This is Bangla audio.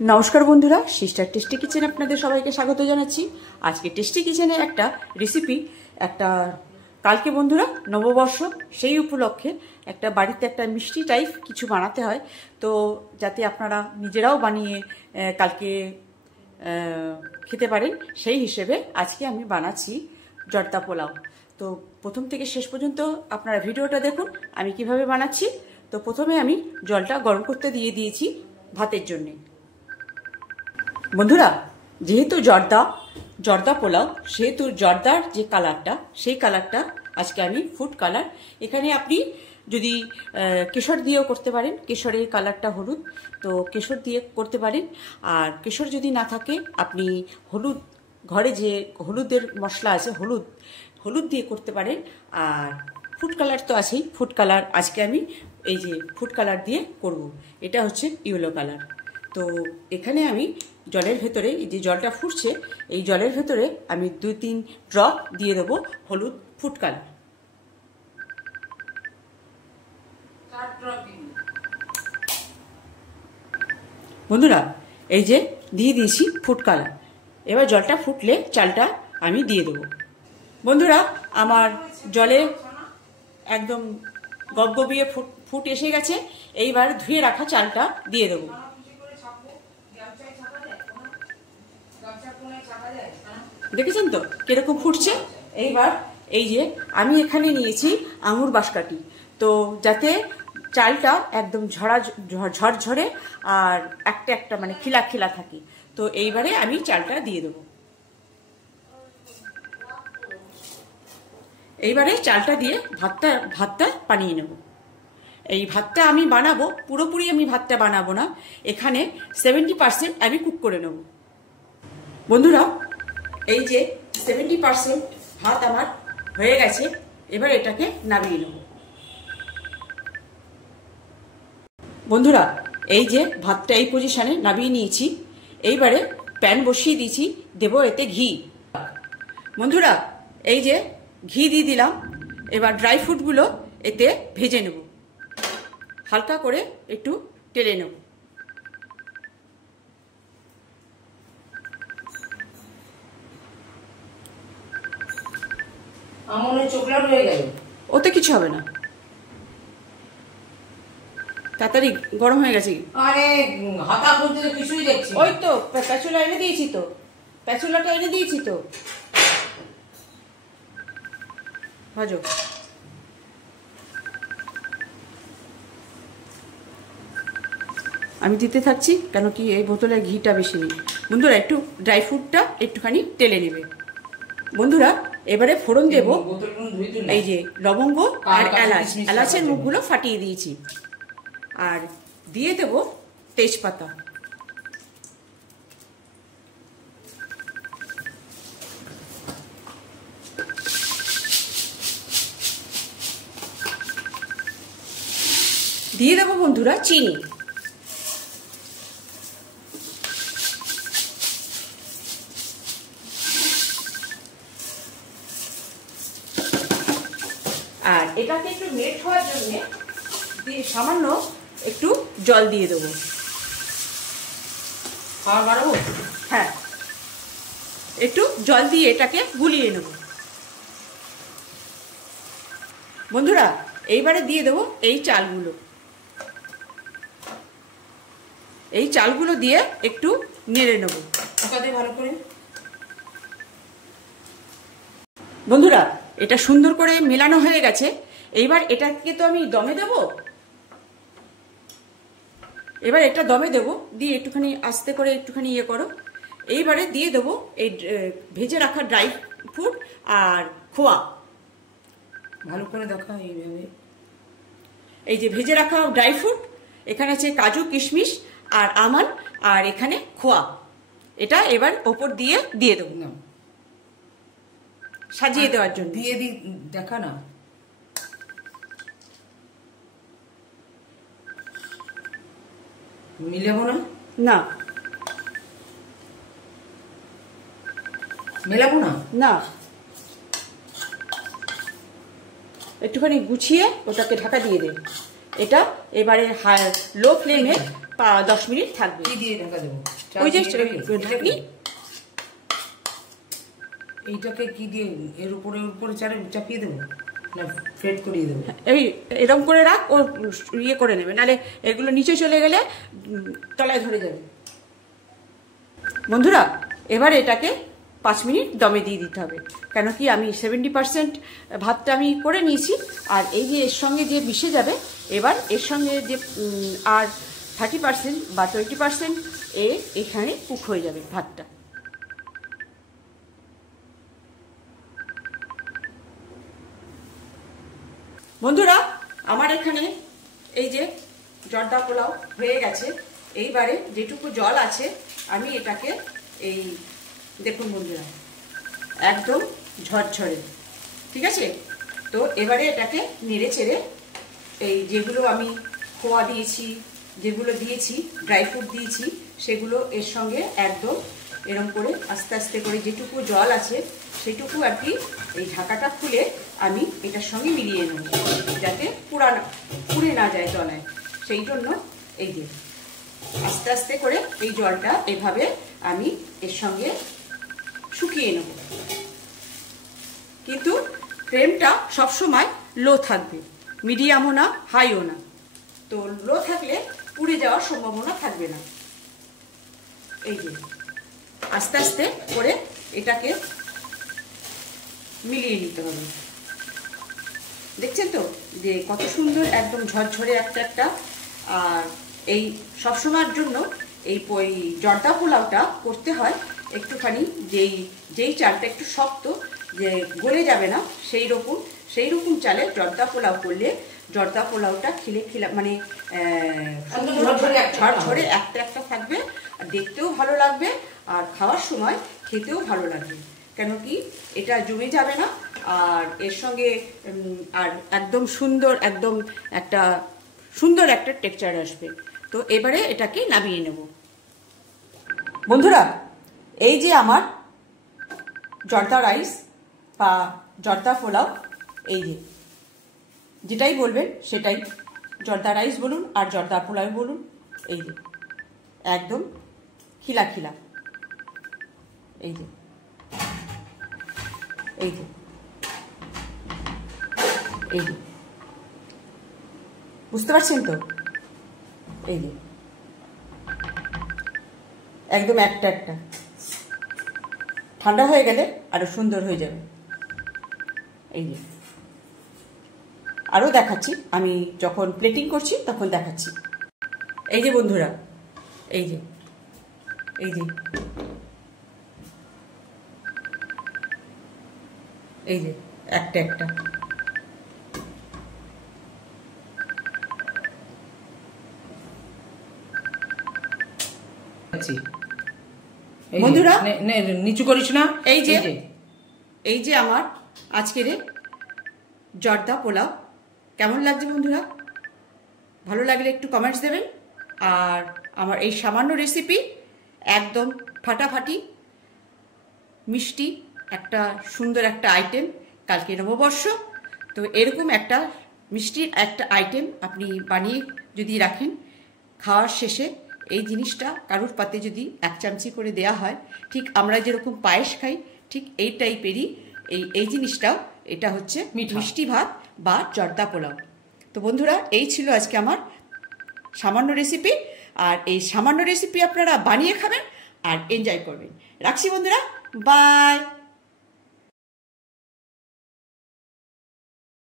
নমস্কার বন্ধুরা, সিস্টার টেস্টি কিচেনে আপনাদের সবাইকে স্বাগত জানাচ্ছি। আজকে টেস্টি কিচেনে একটা রেসিপি, একটা কালকে বন্ধুরা নববর্ষ, সেই উপলক্ষে একটা বাড়িতে একটা মিষ্টি টাইপ কিছু বানাতে হয়, তো যাতে আপনারা নিজেরাও বানিয়ে কালকে খেতে পারেন, সেই হিসেবে আজকে আমি বানাচ্ছি জর্দা পোলাও। তো প্রথম থেকে শেষ পর্যন্ত আপনারা ভিডিওটা দেখুন আমি কিভাবে বানাচ্ছি। তো প্রথমে আমি জলটা গরম করতে দিয়ে দিয়েছি ভাতের জন্যে। বন্ধুরা, যেহেতু জর্দা পোলাও, সেহেতু জর্দার যে কালারটা, সেই কালারটা আজকে আমি ফুড কালার, এখানে আপনি যদি কেশর দিয়েও করতে পারেন, কেশরের কালারটা হলুদ, তো কেশর দিয়ে করতে পারেন। আর কেশর যদি না থাকে আপনি হলুদ, ঘরে যে হলুদের মশলা আছে, হলুদ দিয়ে করতে পারেন। আর ফুড কালার তো আছেই, ফুড কালার আজকে আমি এই যে ফুড কালার দিয়ে করব, এটা হচ্ছে ইয়েলো কালার। তো এখানে আমি জলের ভেতরে, এই যে জলটা ফুটছে, এই জলের ভেতরে আমি 2-3 ড্রপ দিয়ে দেবো হলুদ ফুড কালার। বন্ধুরা, এই যে দিয়ে দিয়েছি ফুড কালার। এবার জলটা ফুটলে চালটা আমি দিয়ে দেবো। বন্ধুরা, আমার জলে একদম গবগবিয়ে ফুট এসে গেছে। এইবার ধুয়ে রাখা চালটা দিয়ে দেবো। দেখেছেন তো কিরকম ফুটছে। এইবার এই যে আমি এখানে নিয়েছি আঙুর বাঁশকাঠি, তো যাতে চালটা একদম ঝরঝরে আর একটা মানে খিলা খিলা থাকে। তো এইবারে আমি চালটা দিয়ে দেবো। এইবারে চালটা দিয়ে ভাতটা বানিয়ে নেব। এই ভাতটা আমি বানাবো, পুরোপুরি আমি ভাতটা বানাবো না, এখানে 70% আমি কুক করে নেব। বন্ধুরা, এই যে 70% ভাত আমার হয়ে গেছে, এবার এটাকে নামিয়ে নেব। বন্ধুরা, এই যে ভাতটা এই পজিশনে নামিয়ে নিয়েছি। এইবারে প্যান বসিয়ে দিয়েছি, দেব এতে ঘি। বন্ধুরা, এই যে ঘি দিয়ে দিলাম। এবার ড্রাই ফ্রুটগুলো এতে ভেজে নেব, হালকা করে একটু টেলে নেব। ওতে কিছু হবে না, তাড়াতাড়ি গরম হয়ে গেছে। ওই তো প্যাচুলা এনে দিয়েছি, তো প্যাচুলাটা এনে দিয়েছি, তো ভাজো। আমি দিতে থাকছি, কেন কি এই বোতলে ঘিটা বেশি নেই। বন্ধুরা, একটু ড্রাই ফ্রুটটা একটুখানি টেলে নেবে। বন্ধুরা, এবারে ফোড়ন দেব এই যে লবঙ্গ আর এলাচের মুখগুলো ফাটিয়ে দিয়েছি, আর দিয়ে দেব তেজপাতা। দিয়ে দেব বন্ধুরা চিনি। আর এটাকে একটু মেট হওয়ার জন্য সামান্য একটু জল দিয়ে দেবো। হ্যাঁ, একটু জল দিয়ে এটাকে গুলিয়ে নেব। বন্ধুরা, এইবারে দিয়ে দেবো এই চালগুলো। এই চালগুলো দিয়ে একটু নেড়ে নেব ভালো করে। বন্ধুরা, এটা সুন্দর করে মেলানো হয়ে গেছে। এইবার এটাকে তো আমি দমে দেব। এবার এটা দমে দেব, দিয়ে একটুখানি আস্তে করে একটুখানি ইয়ে করো। এইবারে দিয়ে দেবো এই ভেজে রাখা ড্রাই ফ্রুট আর খোয়া। ভালো করে দেখা এইভাবে। এই যে ভেজে রাখা ড্রাই ফ্রুট, এখানে আছে কাজু, কিশমিশ আর আমন্ড, আর এখানে খোয়া। এটা এবার ওপর দিয়ে দেবো না, সাজিয়ে দেওয়ার জন্য। দিয়ে দেখা না, মিলাবো না, না মেলাবো না, না একটুখানি গুছিয়ে ওটাকে ঢাকা দিয়ে দেন। এটা এবারে লো ফ্লেমে 10 মিনিট থাকবে। কি দিয়ে ঢাকা দেবো? ওই যে ঢাকনি। এইটাকে কি দিয়ে এর উপরে চাপিয়ে দেবো না ফেট করিয়ে দেবো? এই এরকম করে রাখ, ও ইয়ে করে নেবে, নাহলে এগুলো নিচে চলে গেলে তলায় ধরে যাবে। বন্ধুরা, এবার এটাকে 5 মিনিট দমে দিয়ে দিতে হবে। কেন কি আমি 70% ভাতটা আমি করে নিয়েছি, আর এই যে এর সঙ্গে যে মিশে যাবে, এবার এর সঙ্গে যে আর 30% বা 20% এখানে কুক হয়ে যাবে ভাতটা। বন্ধুরা, আমার এখানে এই যে জর্দা পোলাও হয়ে গেছে। এইবারে যেটুকু জল আছে আমি এটাকে এই দেখুন বন্ধুরা, একদম ঝরঝরে, ঠিক আছে। তো এবারে এটাকে নেড়ে চেড়ে এই যেগুলো আমি খোয়া দিয়েছি, যেগুলো দিয়েছি ড্রাই ফ্রুট দিয়েছি, সেগুলো এর সঙ্গে একদম এরকম করে আস্তে আস্তে করে যেটুকু জল আছে সেটুকু আর কি এই ঢাকাটা খুলে আমি এটার সঙ্গে মিলিয়ে নেব, যাতে পুড়ে না যায় তলায়। সেই জন্য এই যে আস্তে আস্তে করে এই জলটা এভাবে আমি এর সঙ্গে শুকিয়ে নেব। কিন্তু ফ্লেমটা সবসময় লো থাকবে, মিডিয়ামও না হাইও না। তো লো থাকলে পুড়ে যাওয়ার সম্ভাবনা থাকবে না। এই যে আস্তে আস্তে করে এটাকে মিলিয়ে নিতে হবে। দেখছেন তো যে কত সুন্দর একদম ঝরঝরে একটা। আর এই সবসময়ের জন্য এই জর্দা পোলাওটা করতে হয় একটুখানি যেই চালটা একটু শক্ত, যে গলে যাবে না, সেই রকম চালে জর্দা পোলাও করলে জর্দা পোলাওটা মানে ঝরঝরে একটা থাকবে, আর দেখতেও ভালো লাগবে, আর খাওয়ার সময় খেতেও ভালো লাগবে। কেন কি এটা জমে যাবে না, আর এর সঙ্গে আর একদম সুন্দর একটা টেক্সচার আসবে। তো এবারে এটাকে নামিয়ে নেব। বন্ধুরা, এই যে আমার জর্দা রাইস বা জর্দা পোলাও, এই যে যেটাই বলবেন সেটাই, জর্দা রাইস বলুন আর জর্দা পোলাও বলুন, এই যে একদম খিলা এই যে বুঝতে পারছেন তো? এই যে একদম একটা ঠান্ডা হয়ে গেলে আরো সুন্দর হয়ে যাবে। এই যে আরো দেখাচ্ছি, আমি যখন প্লেটিং করছি তখন দেখাচ্ছি। এই যে বন্ধুরা, এই যে একটা বন্ধুরা নিচু করিস না। এই যে আমার আজকের জর্দা পোলাও কেমন লাগছে বন্ধুরা? ভালো লাগলে একটু কমেন্টস দেবেন। আর আমার এই সামান্য রেসিপি একদম ফাটাফাটি মিষ্টি একটা সুন্দর একটা আইটেম। কালকে নববর্ষ, তো এরকম একটা মিষ্টির একটা আইটেম আপনি বানিয়ে যদি রাখেন, খাওয়ার শেষে এই জিনিসটা কারুর পাতে যদি 1 চামচি করে দেয়া হয়, ঠিক আমরা যেরকম পায়েস খাই ঠিক এই টাইপেরই এই জিনিসটাও, এটা হচ্ছে মিষ্টি ভাত বা জর্দা পোলাও। তো বন্ধুরা, এই ছিল আজকে আমার সামান্য রেসিপি। আর এই সামান্য রেসিপি আপনারা বানিয়ে খাবেন আর এনজয় করবেন। রাখছি বন্ধুরা, বাই।